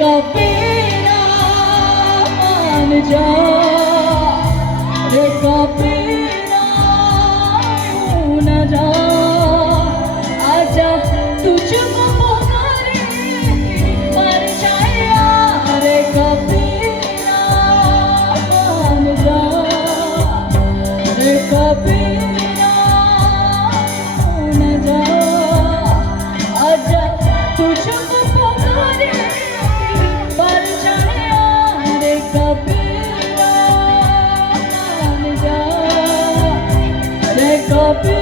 कबीरा मान जा रे कबीरा यूं न जा आजा तुझको पुकारे परछाया रे कबीरा मान जा रे कबीरा यूं न जा आजा तुझको पुकारे परछाया रे कबीरा मान जा रे कबीरा